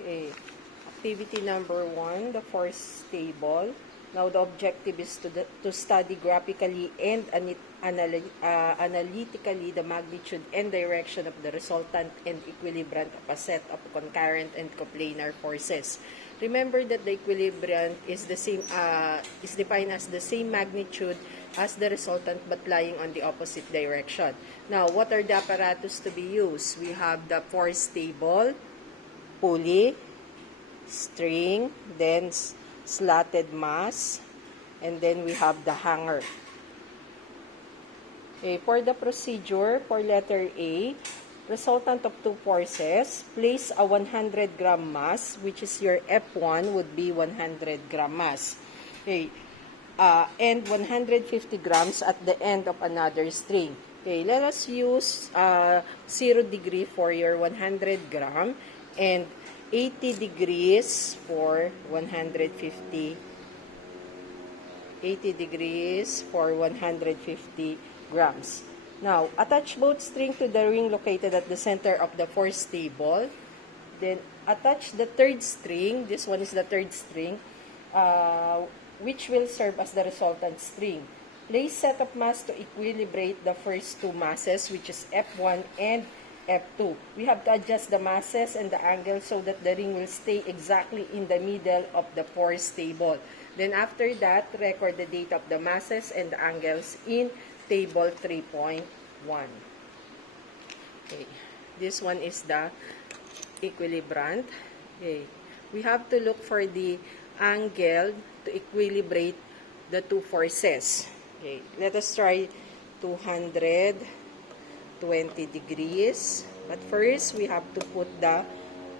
Okay. Activity number 1, the force table. Now, the objective is to study graphically and analytically the magnitude and direction of the resultant and equilibrant of a set of concurrent and coplanar forces. Remember that the equilibrant is defined as the same magnitude as the resultant but lying on the opposite direction. Now, what are the apparatus to be used? We have the force table, pulley, string, then slotted mass, and then we have the hanger. Okay, for the procedure, for letter A, resultant of two forces, place a 100-gram mass, which is your F1 would be 100-gram mass. Okay, and 150 grams at the end of another string. Okay, let us use 0 degree for your 100 gram and 80 degrees for 150 grams. Now, attach both string to the ring located at the center of the force table. Then, attach the third string. This one is the third string, which will serve as the resultant string. Place set of mass to equilibrate the first two masses, which is F1 and F2. We have to adjust the masses and the angle so that the ring will stay exactly in the middle of the force table. Then after that, record the data of the masses and the angles in table 3.1. Okay. This one is the equilibrant. Okay. We have to look for the angle to equilibrate the two forces. Okay. Let us try 220 degrees. But first, we have to put the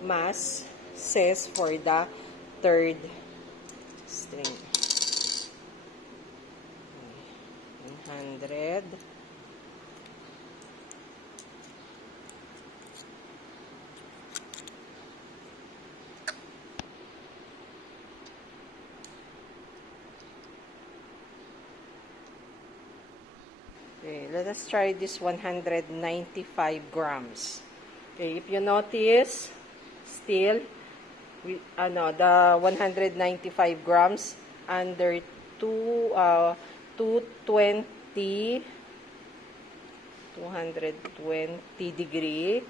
masses for the third string. 100. Okay, let us try this 195 grams. Okay, if you notice, still, the 195 grams under 220 degree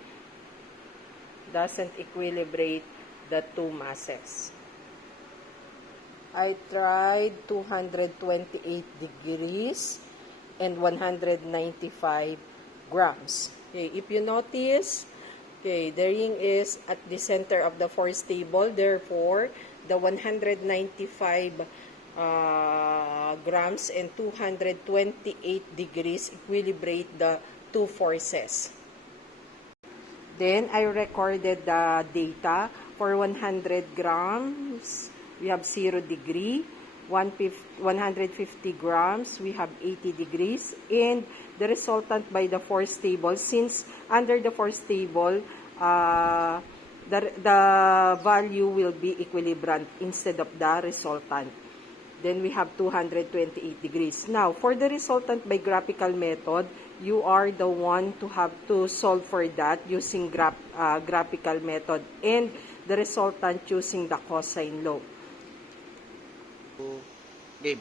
doesn't equilibrate the two masses. I tried 228 degrees and 195 grams. Okay, if you notice, okay, the ring is at the center of the force table. Therefore, the 195 grams and 228 degrees equilibrate the two forces. Then, I recorded the data. For 100 grams, we have 0 degree. 150 grams, we have 80 degrees. And the resultant by the force table, since under the force table, the value will be equilibrant instead of the resultant. Then we have 228 degrees. Now, for the resultant by graphical method, you are the one to have to solve for that using graphical method, and the resultant using the cosine law. Game.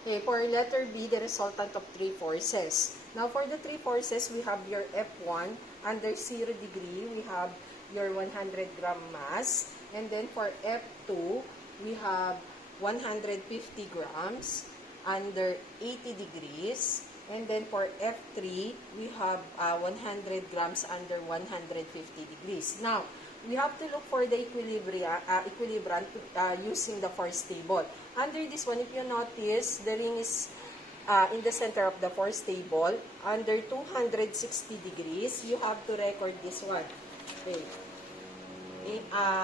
Okay, for letter B, the resultant of three forces. Now, for the three forces, we have your F1. Under 0 degree, we have your 100 gram mass. And then for F2, we have 150 grams under 80 degrees. And then for F3, we have 100 grams under 150 degrees. Now, we have to look for the equilibrant using the force table. Under this one, if you notice, the ring is in the center of the force table. Under 260 degrees, you have to record this one. Okay.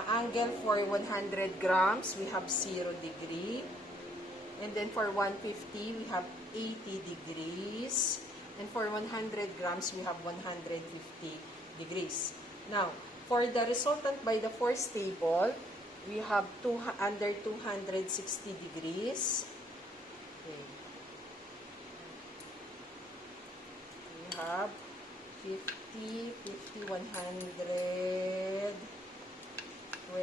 Angle for 100 grams, we have 0 degree. And then for 150, we have 80 degrees. And for 100 grams, we have 150 degrees. Now, for the resultant by the force table, we have under 260 degrees. Okay. We have 50, 100, 20,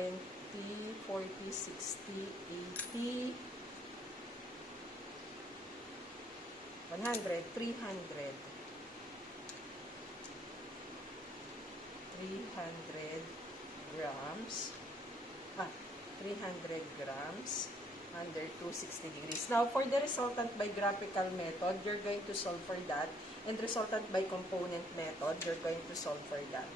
40, 60, 80, 100, 300. 300 grams. 300 grams under 260 degrees. Now, for the resultant by graphical method, you're going to solve for that. And resultant by component method, you're going to solve for that.